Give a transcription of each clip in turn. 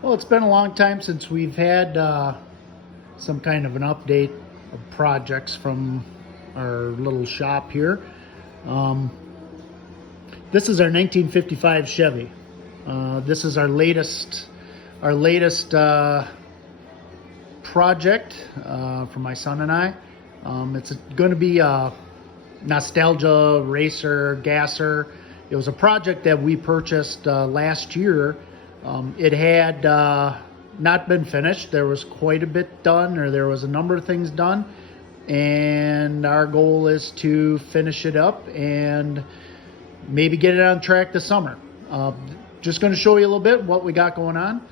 Well, it's been a long time since we've had some kind of an update of projects from our little shop here. Um, this is our 1955 Chevy. This is our latest project for my son and I. It's going to be a nostalgia racer gasser. It was a project that we purchased last year. It had not been finished. There was quite a bit done, or there was a number of things done, and our goal is to finish it up and maybe get it on track this summer. Just going to show you a little bit what we got going on.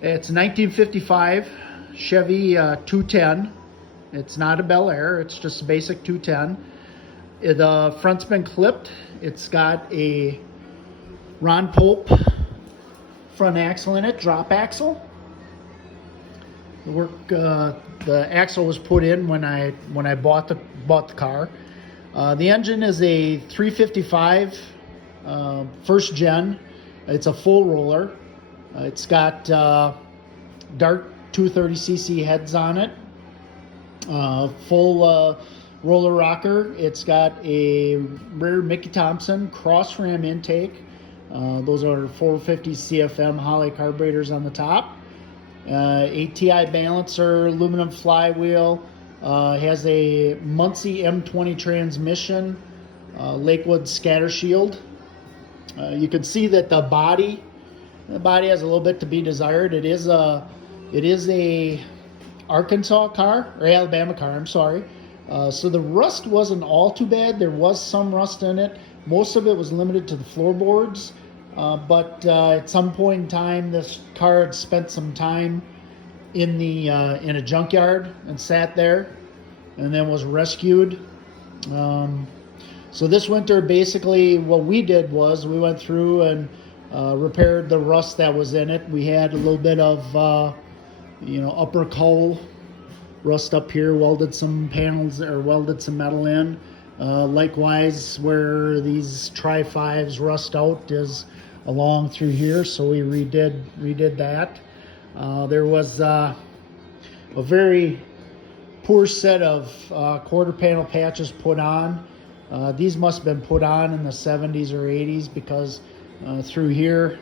It's 1955 Chevy 210. It's not a Bel Air, it's just a basic 210. The front's been clipped. It's got a Ron Pope front axle in it, drop axle. The axle was put in when I bought the car. The engine is a 355 first gen. It's a full roller. It's got Dart 230cc heads on it. Full roller rocker. It's got a rear Mickey Thompson cross ram intake. Those are 450 CFM Holley carburetors on the top. ATI balancer, aluminum flywheel. Has a Muncie M20 transmission. Lakewood scatter shield. You can see that the body has a little bit to be desired. It is a Arkansas car, or Alabama car, I'm sorry. So the rust wasn't all too bad. There was some rust in it. Most of it was limited to the floorboards. But at some point in time, this car had spent some time in a junkyard and sat there, and then was rescued. So this winter, basically, what we did was we went through and repaired the rust that was in it. We had a little bit of upper cowl rust up here, welded some panels or welded some metal in. Likewise, where these Tri-5s rust out is along through here, so we redid that. There was a very poor set of quarter panel patches put on. These must have been put on in the 70s or 80s, because through here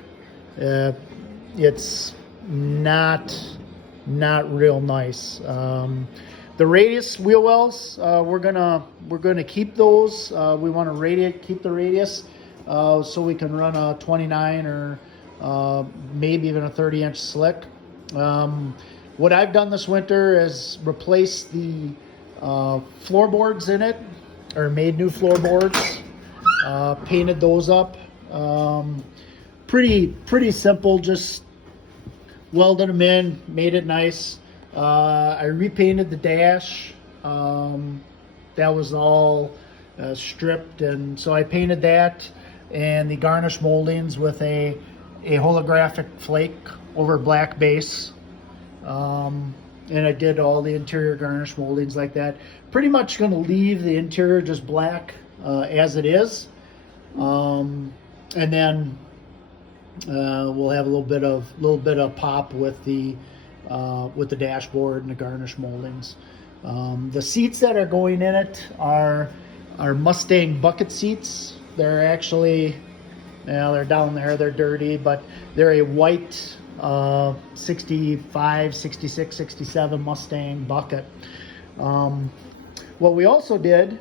it's not real nice. The radius wheel wells, we're gonna keep those. We want to keep the radius so we can run a 29 or maybe even a 30-inch slick. What I've done this winter is replace the floorboards in it, or made new floorboards, painted those up. Pretty simple, just welded them in, made it nice. I repainted the dash. That was all stripped, and so I painted that and the garnish moldings with a holographic flake over black base. And I did all the interior garnish moldings like that. Pretty much going to leave the interior just black as it is, and then we'll have a little bit of pop with the dashboard and the garnish moldings. The seats that are going in it are Mustang bucket seats. They're actually, they're down there. They're dirty, but they're a white 65, 66, 67 Mustang bucket. What we also did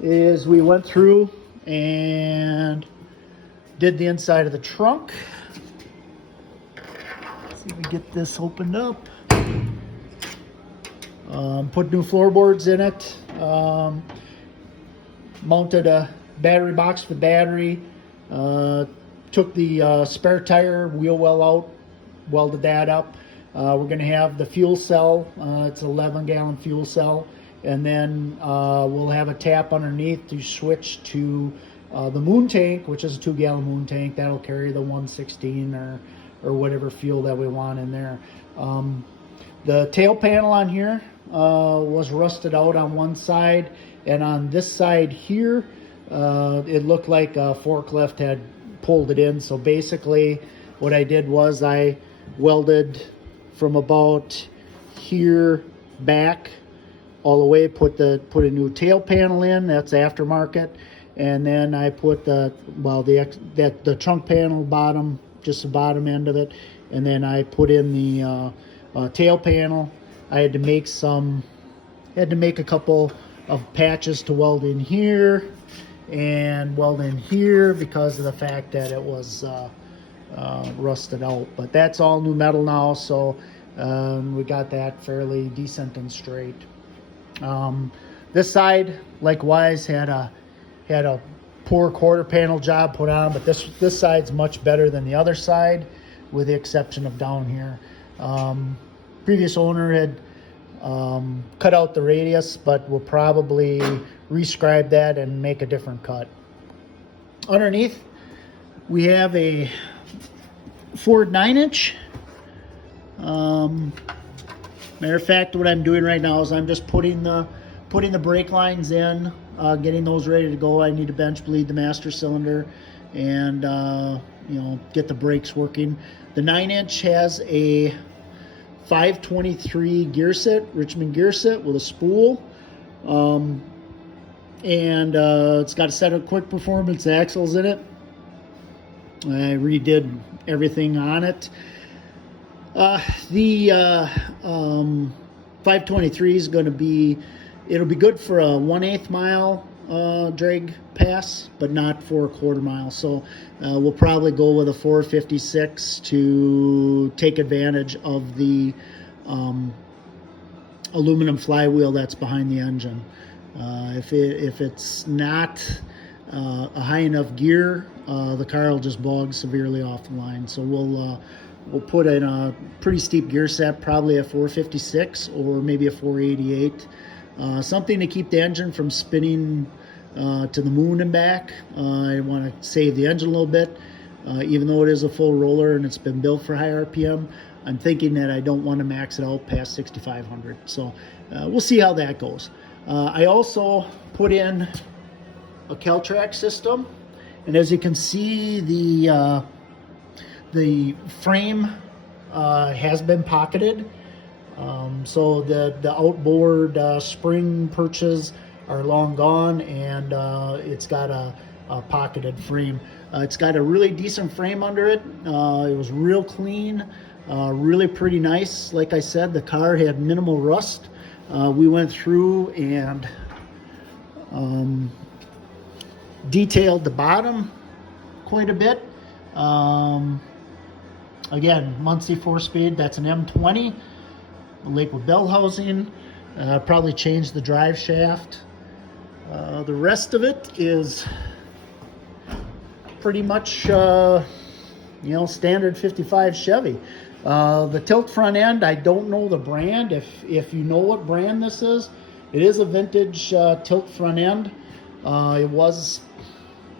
is we went through and did the inside of the trunk. Let's see if we get this opened up. Put new floorboards in it. Mounted a battery box for battery. Took the spare tire wheel well out, welded that up. We're going to have the fuel cell. It's an 11-gallon fuel cell. And then we'll have a tap underneath to switch to the moon tank, which is a 2-gallon moon tank. That'll carry the 116 or whatever fuel that we want in there. The tail panel on here was rusted out on one side, and on this side here, it looked like a forklift had pulled it in. So basically what I did was I welded from about here back all the way. Put a new tail panel in. That's aftermarket. And then I put the trunk panel bottom, just the bottom end of it. And then I put in the tail panel. I had to make a couple of patches to weld in here and weld in here because of the fact that it was rusted out. But that's all new metal now, so we got that fairly decent and straight. This side likewise had a poor quarter panel job put on, but this side's much better than the other side, with the exception of down here. Previous owner had cut out the radius, but we'll probably rescribe that and make a different cut. Underneath, we have a Ford 9-inch. Matter of fact, what I'm doing right now is I'm just putting the brake lines in, getting those ready to go. I need to bench bleed the master cylinder and get the brakes working. The 9-inch has a 523 gear set, Richmond gear set with a spool, and it's got a set of quick performance axles in it. I redid everything on it. The 523 is going to be, it'll be good for a 1/8 mile drag pass, but not for a quarter mile. So we'll probably go with a 456 to take advantage of the aluminum flywheel that's behind the engine. If it's not a high enough gear, the car will just bog severely off the line. So we'll put in a pretty steep gear set, probably a 456 or maybe a 488. Something to keep the engine from spinning to the moon and back. I want to save the engine a little bit. Even though it is a full roller and it's been built for high RPM, I'm thinking that I don't want to max it out past 6,500. So we'll see how that goes. I also put in a Caltrac system, and as you can see, the frame has been pocketed. So the outboard spring perches are long gone, and it's got a pocketed frame. It's got a really decent frame under it. It was real clean, really pretty nice. Like I said, the car had minimal rust. We went through and detailed the bottom quite a bit. Again, Muncie 4-speed, that's an M20. Lakewood bell housing. Probably changed the drive shaft. The rest of it is pretty much standard 55 Chevy. The tilt front end, I don't know the brand. If you know what brand this is, it is a vintage tilt front end. It was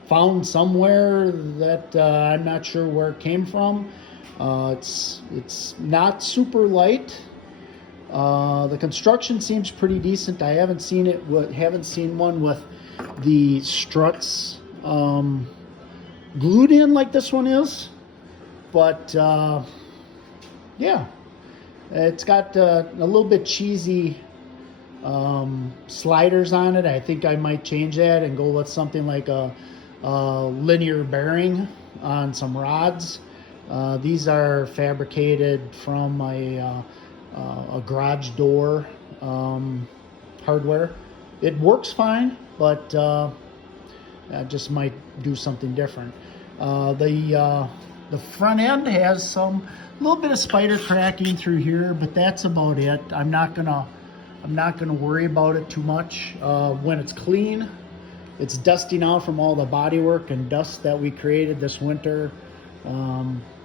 found somewhere that I'm not sure where it came from. It's not super light. The construction seems pretty decent. I haven't seen one with the struts glued in like this one is, but yeah, it's got a little bit cheesy sliders on it. I think I might change that and go with something like a linear bearing on some rods. These are fabricated from a garage door hardware. It works fine, but I just might do something different. The front end has a little bit of spider cracking through here, but that's about it. I'm not gonna worry about it too much. When it's clean, it's dusting out from all the bodywork and dust that we created this winter,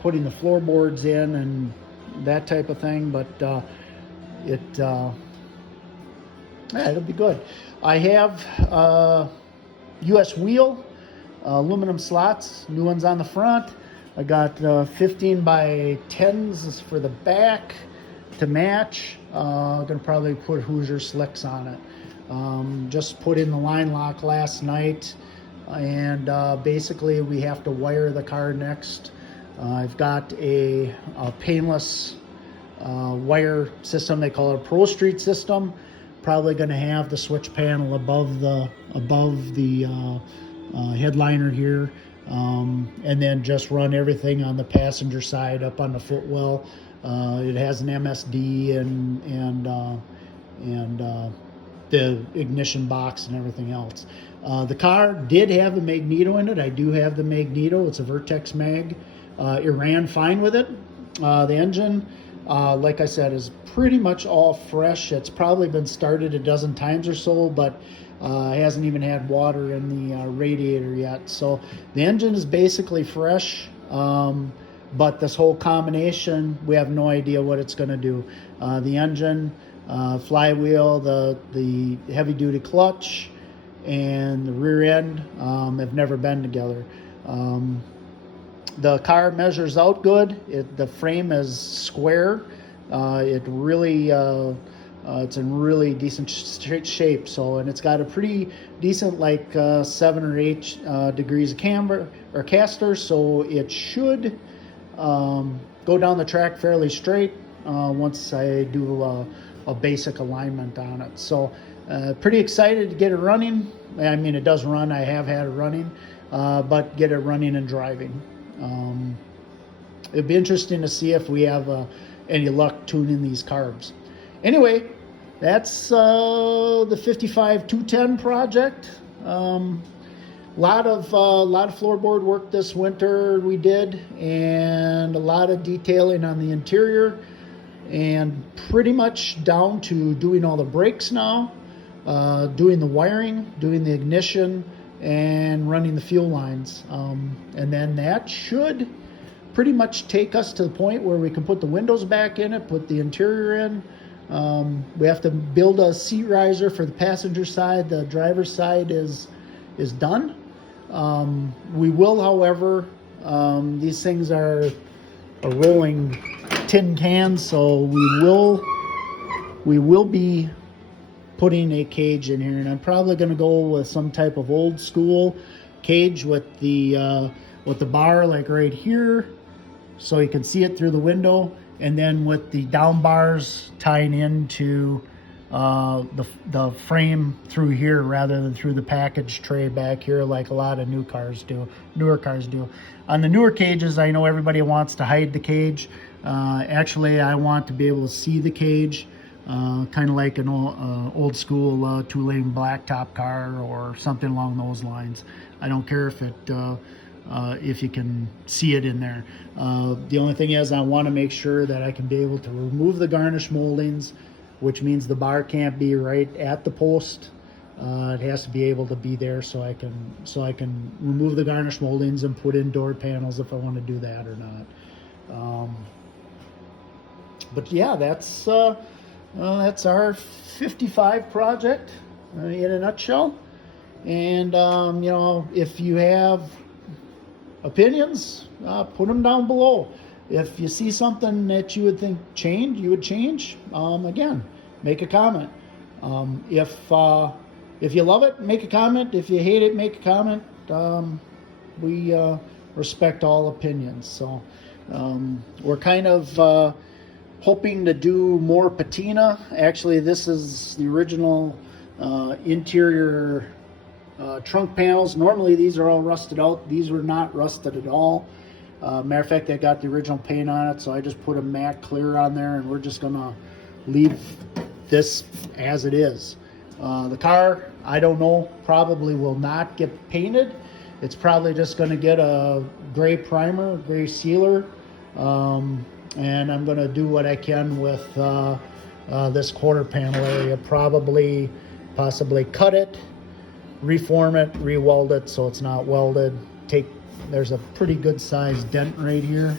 putting the floorboards in and that type of thing, but it'll be good. I have US wheel, aluminum slots, new ones on the front. I got 15 by 10s for the back to match. I'm gonna probably put Hoosier slicks on it. Just put in the line lock last night, and basically we have to wire the car next I've got a painless wire system. They call it a Pro Street system. Probably going to have the switch panel above the headliner here, and then just run everything on the passenger side up on the footwell. It has an MSD and the ignition box and everything else. The car did have a magneto in it. I do have the magneto. It's a Vertex mag. It ran fine with it. The engine, like I said, is pretty much all fresh. It's probably been started a dozen times or so, but it hasn't even had water in the radiator yet. So the engine is basically fresh, but this whole combination, we have no idea what it's going to do. The engine, flywheel, the heavy-duty clutch, and the rear end have never been together. The car measures out good. The frame is square. It's in really decent shape. So, and it's got a pretty decent, like 7 or 8 degrees of camber or caster. So it should go down the track fairly straight once I do a basic alignment on it. So, pretty excited to get it running. I mean, it does run. I have had it running, but get it running and driving. It'd be interesting to see if we have any luck tuning these carbs. Anyway, that's the 55 210 project. Lot of floorboard work this winter we did, and a lot of detailing on the interior, and pretty much down to doing all the brakes now, doing the wiring, doing the ignition, and running the fuel lines. And then that should pretty much take us to the point where we can put the windows back in it, put the interior in. We have to build a seat riser for the passenger side. The driver's side is done. We will, however, these things are a rolling tin can, so we will be putting a cage in here, and I'm probably going to go with some type of old school cage with the bar like right here, so you can see it through the window, and then with the down bars tying into the frame through here rather than through the package tray back here, like a lot of newer cars do. On the newer cages, I know everybody wants to hide the cage. Actually, I want to be able to see the cage. Kind of like an old school two-lane blacktop car or something along those lines. I don't care if you can see it in there. The only thing is I want to make sure that I can be able to remove the garnish moldings, which means the bar can't be right at the post. It has to be able to be there so I can remove the garnish moldings and put in door panels if I want to do that or not. But yeah, that's our 55 project in a nutshell. And if you have opinions, put them down below. If you see something that you would think you would change, again, make a comment. If you love it, make a comment. If you hate it, make a comment. We respect all opinions. So we're kind of hoping to do more patina. Actually, this is the original interior trunk panels. Normally these are all rusted out. These were not rusted at all. Matter of fact, I got the original paint on it, so I just put a matte clear on there, and we're just gonna leave this as it is. The car, I don't know, probably will not get painted. It's probably just gonna get a gray primer, gray sealer, and I'm gonna do what I can with this quarter panel area. Possibly cut it, reform it, re-weld it so it's not welded. There's a pretty good sized dent right here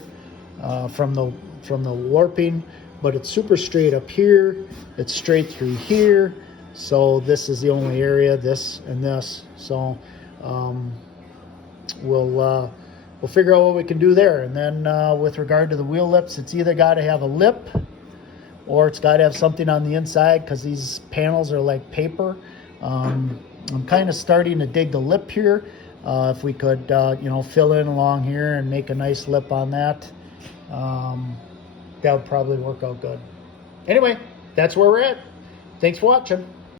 from the warping, but it's super straight up here. It's straight through here. So this is the only area, this and this. So we'll figure out what we can do there. And then with regard to the wheel lips, it's either got to have a lip or it's got to have something on the inside, because these panels are like paper. I'm kind of starting to dig the lip here. If we could, fill in along here and make a nice lip on that, that would probably work out good. Anyway, that's where we're at. Thanks for watching.